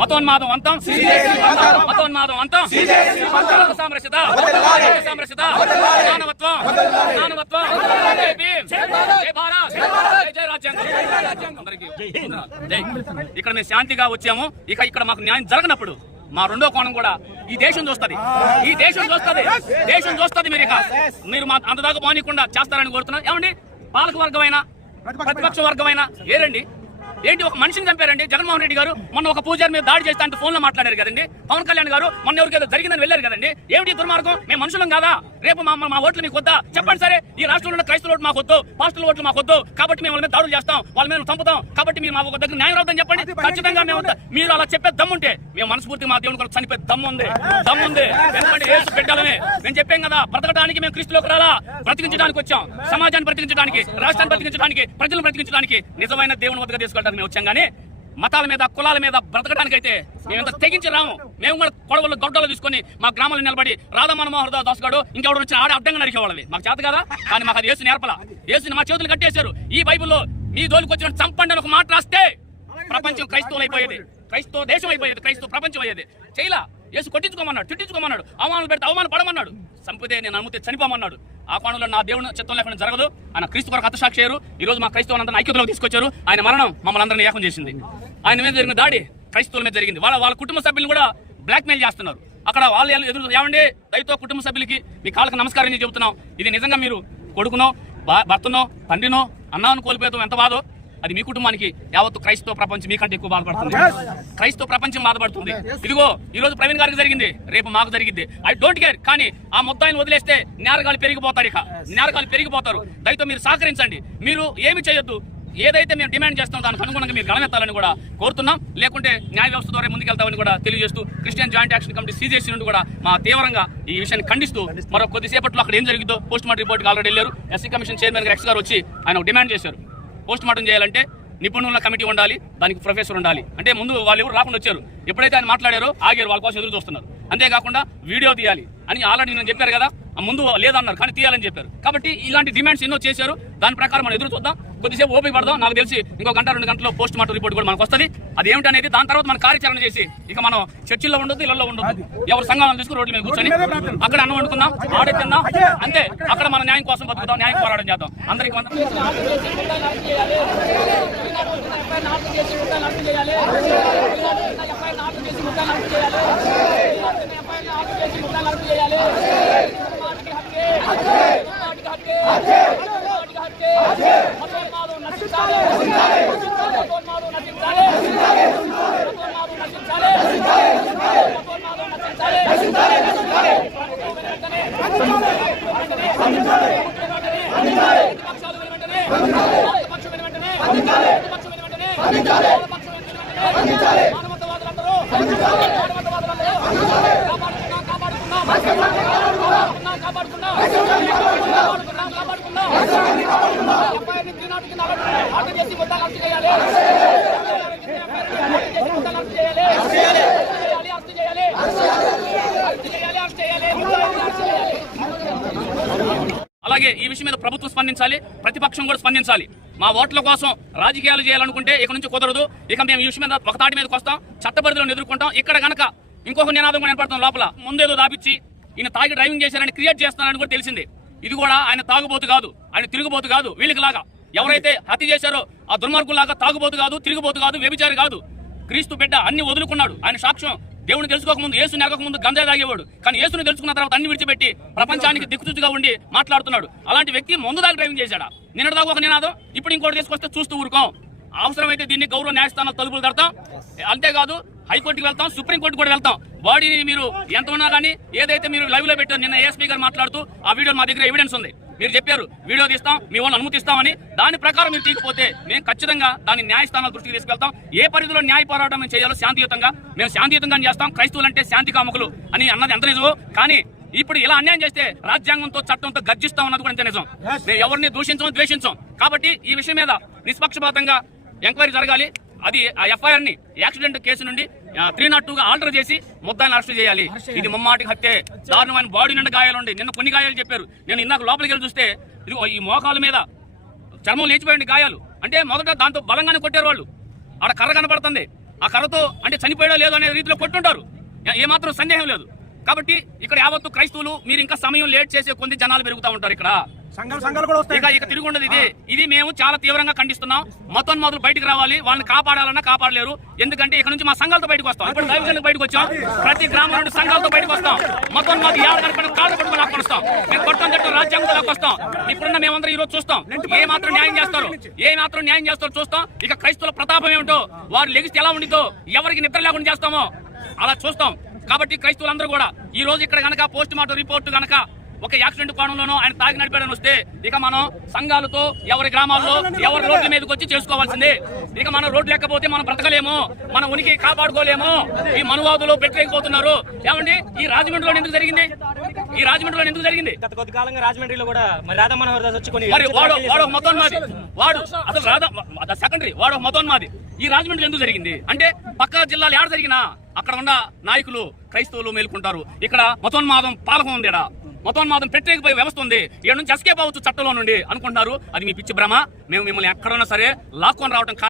మతోన్మాదం అంతం. మతోన్మాదం అంతం. సామరస్యత. సామరస్యత. మానవత్వం. మానవత్వం. జై భీమ్. జై భారత్. జై జై రాజ్యాంగం. అందరికీ వందనాలు. జై ఇక్కడ మేము శాంతిగా వచ్చాము. ఇక ఇక్కడ మాకు న్యాయం జరగనప్పుడు మా రెండో కోణం కూడా ఈ దేశం చూస్తది. ఈ దేశం చూస్తది. దేశం చూస్తది మీరు ఇక. మీరు మా అంతదాకా పోనీయకుండా చేస్తారని కోరుతున్నా. ఏమండి? పాలక వర్గమైన ప్రతిపక్ష వర్గమైన? ఏరండి? ఏంటి ఒక మనిషిని చంపారండి? జగన్మోహన్ రెడ్డి గారు మొన్న ఒక పూజారి మీద దాడి చేస్తా అంటే ఫోన్లో మాట్లాడారు కదండి. పవన్ కళ్యాణ్ గారు మొన్న ఎవరికైతే జరిగిందని వెళ్ళారు కదండి. ఏమిటి దుర్మార్గం? మేము మనుషులం కాదా? రేపు మా మా ఓట్లు మీకు వద్దా? చెప్పండి సరే. ఈ రాష్ట్రంలో ఉన్న క్రైస్తవ ఓట్లు మాకు వద్దు పాస్టల్ ఓట్లు మాకు వద్దు కాబట్టి మేము వాళ్ళ మీద దాడులు చేస్తాం వాళ్ళ మీద చంపుతాం. కాబట్టి మీరు మా ఒక దగ్గర న్యాయం రావద్దని చెప్పండి. ఖచ్చితంగా మేము మీరు అలా చెప్పే దమ్ముంటే మేము మనస్ఫూర్తి మా దేవుని కొరకు చనిపోయే దమ్ము ఉంది. దమ్ము ఉంది. ఎందుకంటే ఏసు మేము చెప్పాం కదా బ్రతకడానికి మేము క్రీస్తులోకి రాలా? బ్రతికించడానికి వచ్చాం. సమాజాన్ని బ్రతికించడానికి రాష్ట్రాన్ని బ్రతికించడానికి ప్రజలను బ్రతికించడానికి నిజమైన దేవుని వద్దకు తీసుకెళ్ళడానికి మేము వచ్చాం. కానీ మతాల మీద కులాల మీద బ్రతకడానికి అయితే మేము ఎంత తెగించి రాము. మేము కూడా కొడవలు గొడ్డలు తీసుకొని మా గ్రామంలో నిలబడి రాధా మనమోహర్ దాస్ గారు ఇంకెవరు వచ్చిన ఆడ అడ్డంగా నరికేవాళ్ళవి మాకు చేత కదా? కానీ మాకు అది యేసు నేర్పల. ఏసుని మా చేతులు కట్టేశారు. ఈ బైబిల్లో మీ జోలికి వచ్చిన చంపండి అని ఒక మాట రాస్తే ప్రపంచం క్రైస్తవులు అయిపోయేది. క్రైస్తవ దేశం అయిపోయేది. క్రైస్తవ ప్రపంచం అయ్యేది. చేయలా. యేసు కొట్టించుకోమన్నాడు తిట్టించుకోమన్నాడు అవమానాలు పెడితే అవమానం పడమన్నాడు చంపితే నేను అమ్మితే చనిపోమన్నాడు. ఆ కోణంలో నా దేవుని చిత్తం లేకుండా జరగదు. ఆయన క్రీస్తు కొరకు హతసాక్షి అయ్యారు. ఈ రోజు మా క్రైస్తవులందరినీ ఐక్యతలోకి తీసుకొచ్చారు. ఆయన మరణం మమ్మల్ని అందరినీ ఏకం చేసింది. ఆయన మీద జరిగిన దాడి క్రైస్తవుల మీద జరిగింది. వాళ్ళ వాళ్ళ కుటుంబ సభ్యులు కూడా బ్లాక్మెయిల్ చేస్తున్నారు. అక్కడ వాళ్ళు ఎదురు ఏమండి? దయతో కుటుంబ సభ్యులకి మీ కాళ్ళకి నమస్కారం చేసి చెబుతున్నాం. ఇది నిజంగా మీరు కొడుకునో భర్తనో తండ్రినో అన్నాను కోల్పోతాం ఎంత బాధో అది మీ కుటుంబానికి యావత్తు క్రైస్తవ ప్రపంచం మీకంటే ఎక్కువ బాధపడుతుంది. క్రైస్తవ ప్రపంచం బాధపడుతుంది. ఇదిగో ఈ రోజు ప్రవీణ్ గారికి జరిగింది. రేపు మాకు జరిగింది. ఐ డోంట్ కేర్ కానీ ఆ మొత్తాన్ని వదిలేస్తే నేరగాలు పెరిగిపోతారు ఇక. నేరగాలు పెరిగిపోతారు. దయతో మీరు సహకరించండి. మీరు ఏమి చేయొద్దు. ఏదైతే మేము డిమాండ్ చేస్తాం దానికి అనుగుణంగా మీరు గణమెత్తాలని కూడా కోరుతున్నాం. లేకుంటే న్యాయ వ్యవస్థ ద్వారా ముందుకెళ్తామని కూడా తెలియజేస్తూ Christian joint action committee CJC నుండి కూడా మా తీవ్రంగా ఈ విషయాన్ని ఖండిస్తూ మరో కొద్దిసేపట్లో అక్కడ ఏం జరిగిందో పోస్ట్ మార్టం రిపోర్ట్కి ఆల్రెడీ వెళ్ళారు. ఎస్సీ కమిషన్ చైర్మన్ ఎక్స్ గారు వచ్చి ఆయన డిమాండ్ చేశారు. పోస్ట్ మార్టం చేయాలంటే నిపుణుల కమిటీ ఉండాలి దానికి ప్రొఫెసర్ ఉండాలి. అంటే ముందు వాళ్ళు ఎవరు రాకుండా వచ్చారు. ఎప్పుడైతే ఆయన మాట్లాడారో ఆగారు వాళ్ళ కోసం ఎదురు చూస్తున్నారు. అంతేకాకుండా వీడియో తీయాలి అని ఆల్రెడీ నేను చెప్పారు కదా ముందు లేదన్నారు కానీ తీయాలని చెప్పారు. కాబట్టి ఇలాంటి డిమాండ్స్ ఎన్నో చేశారు. దాని ప్రకారం మనం ఎదురు చూద్దాం. కొద్దిసేపు ఓపిక పడదాం. నాకు తెలిసి ఇంకో గంట రెండు గంటల్లో పోస్ట్ మార్టం రిపోర్ట్ కూడా మనకు వస్తుంది అది ఏమిటనేది దాని తర్వాత మనం కార్యాచరణ చేసి ఇక మనం చర్చిల్లో ఉండదు ఇళ్ళలో ఉండదు ఎవరు సంఘాలను తీసుకుని రోడ్ల మీద కూర్చొని అక్కడ అన్నం వండుకుందాం ఆడే తిందాం. అంతే. అక్కడ మన న్యాయం కోసం బతుకుదాం న్యాయం పోరాటం చేద్దాం. అందరికీ हटके हटके हटके हटके हटके हटके हटके हटके हटके हटके అలాగే ఈ విషయం మీద ప్రభుత్వం స్పందించాలి ప్రతిపక్షం కూడా స్పందించాలి. మా ఓట్ల కోసం రాజకీయాలు చేయాలనుకుంటే ఇక నుంచి కుదరదు. ఇక మేము ఈ విషయం మీద ఒక తాటి మీదకి వస్తాం చట్టపరిధిలో ఎదుర్కొంటాం. ఇక్కడ గనక ఇంకొక నినాదం కూడా వినపడతాం లోపల ముందేదో దాపించి ఈయన తాగి డ్రైవింగ్ చేశారని క్రియేట్ చేస్తున్నారని కూడా తెలిసింది. ఇది కూడా ఆయన తాగుబోతు కాదు ఆయన తిరుగుబోతు కాదు వీళ్ళకి లాగా ఎవరైతే హత్య చేశారో ఆ దుర్మార్గులాగా తాగుబోతు కాదు తిరుగుబోతు కాదు వ్యభిచారి కాదు క్రీస్తు బిడ్డ అన్ని వదులుకున్నాడు. ఆయన సాక్ష్యం దేవుని తెలుసుకోకముందు యేసు నెరగకముందు గంజా తాగేవాడు. కానీ యేసుని తెలుసుకున్న తర్వాత అన్ని విడిచిపెట్టి ప్రపంచానికి దిక్కుచుగా ఉండి మాట్లాడుతున్నాడు. అలాంటి వ్యక్తి ముందు దాకా డ్రైవింగ్ చేశాడా? నిన్నటిదాకా ఒక నినాదం ఇప్పుడు ఇంకోటి తీసుకొస్తే చూస్తూ ఊరుకోం. అవసరమైతే దీన్ని గౌరవ న్యాయస్థానం తలుపులు తడతాం. అంతేకాదు హైకోర్టుకి వెళ్తాం సుప్రీంకోర్టు కూడా వెళ్తాం. బాడీని మీరు ఎంత ఉన్నా కానీ ఏదైతే మీరు లైవ్లో పెట్టారు నిన్న ఏఎస్పీ గారు మాట్లాడుతూ ఆ వీడియో మా దగ్గర ఎవిడెన్స్ ఉంది. మీరు చెప్పారు వీడియో తీస్తాం మీ వాళ్ళని అనుమతిస్తామని. దాని ప్రకారం మీరు తీయకపోతే మేము ఖచ్చితంగా దాన్ని న్యాయస్థానాల దృష్టికి తీసుకెళ్తాం. ఏ పరిధిలో న్యాయ పోరాటం మేము చేయాలో శాంతియుతంగా మేము శాంతియుతంగా చేస్తాం. క్రైస్తవులు అంటే శాంతి కాముకులు అని అన్నది ఎంత నిజమో కానీ ఇప్పుడు ఇలా అన్యాయం చేస్తే రాజ్యాంగంతో చట్టంతో గర్జిస్తాం అన్నది కూడా ఎంత నిజం. మేము ఎవరిని దూషించం ద్వేషించం కాబట్టి ఈ విషయం మీద నిష్పక్షపాతంగా ఎంక్వైరీ జరగాలి. అది ఆ ఎఫ్ఐఆర్ని యాక్సిడెంట్ కేసు నుండి త్రీ నాట్ టూ గా ఆల్టర్ చేసి ముద్దాన్ని అరెస్ట్ చేయాలి. ఇది ముమ్మాటికి హత్యే. దారుణమైన బాడీ నుండి గాయాలు ఉండి. నిన్న కొన్ని గాయాలు చెప్పారు. నేను ఇందాక లోపలికి వెళ్ళి చూస్తే ఇది ఈ మోకాల మీద చర్మం లేచిపోయింది గాయాలు. అంటే మొదట దాంతో బలంగానే కొట్టారు వాళ్ళు. ఆడ కర్ర కనపడుతుంది ఆ కర్రతో అంటే చనిపోయాడో లేదో అనే రీతిలో కొట్టుంటారు. ఏ- ఏమాత్రం సందేహం లేదు. కాబట్టి ఇక్కడ యావత్తు క్రైస్తవులు మీరు ఇంకా సమయం లేట్ చేసే కొన్ని జనాలు పెరుగుతూ ఉంటారు ఇక్కడ. ఇక ఇక తిరిగి ఉండదు ఇది. ఇది మేము చాలా తీవ్రంగా ఖండిస్తున్నాం. మొత్తం మొదలు బయటకు రావాలి. వాళ్ళని కాపాడాలన్నా కాపాడలేరు. ఎందుకంటే ఇక్కడ నుంచి మా సంఘాలతో బయటకు వస్తాం. ఇప్పుడు దైవజనులకు బయటకు వచ్చాం. ప్రతి గ్రామం నుండి సంఘాలతో బయటకు వస్తాం. మొత్తం మాకు ఏడు కనుక కాళ్ళు పట్టుకుని లాక్కొని వస్తాం. మేము కొట్టం తట్టు ఇప్పుడున్న మేమందరం ఈ రోజు చూస్తాం. ఏ మాత్రం న్యాయం చేస్తారు? ఏ మాత్రం న్యాయం చేస్తారో చూస్తాం. ఇక క్రైస్తవుల ప్రతాపం ఏమిటో? వారు లెగిస్తే ఎలా ఉండితో ఎవరికి నిద్ర లేకుండా చేస్తామో? అలా చూస్తాం. కాబట్టి క్రైస్తవులందరూ కూడా ఈ రోజు ఇక్కడ గనక పోస్ట్ మార్టం రిపోర్ట్ గనక ఒక యాక్సిడెంట్ కోణంలోనో ఆయన తాగి నడిపాడని వస్తే ఇక మనం సంఘాలతో ఎవరి గ్రామాల్లో ఎవరి రోడ్ల మీదకి వచ్చి చేసుకోవాల్సిందే. ఇక మనం రోడ్లు లేకపోతే మనం బ్రతకలేము మన ఉనికి కాపాడుకోలేము. ఈ మనువాదులు పెట్టలేకపోతున్నారు ఏమండి? ఈ రాజమండ్రిలో ఎందుకు జరిగింది? ఈ రాజమండ్రిలో ఎందుకు జరిగింది? గత కొద్ది కాలంగా రాజమండ్రిలో కూడా మరి రాధా మనోహర్ దాస్ వచ్చి కొన్ని మరి వాడు వాడు మతోన్మాది. వాడు అసలు రాధా సెకండరీ. వాడు మతోన్మాది. ఈ రాజమండ్రి ఎందుకు జరిగింది? అంటే పక్క జిల్లాలు ఏడ జరిగినా అక్కడ ఉన్న నాయకులు క్రైస్తవులు మేల్కొంటారు. ఇక్కడ మతోన్మాదం పాలకం ఉంది. మతోన్మాదం పెట్టేకపోయే వ్యవస్థ ఉంది. ఇక్కడ నుంచి ఎస్కేప్ అవ్వచ్చు చట్టంలో నుండి అనుకుంటున్నారు. అది మీ పిచ్చి భ్రమ. మేము మిమ్మల్ని ఎక్కడున్నా సరే లాక్కొని రావడం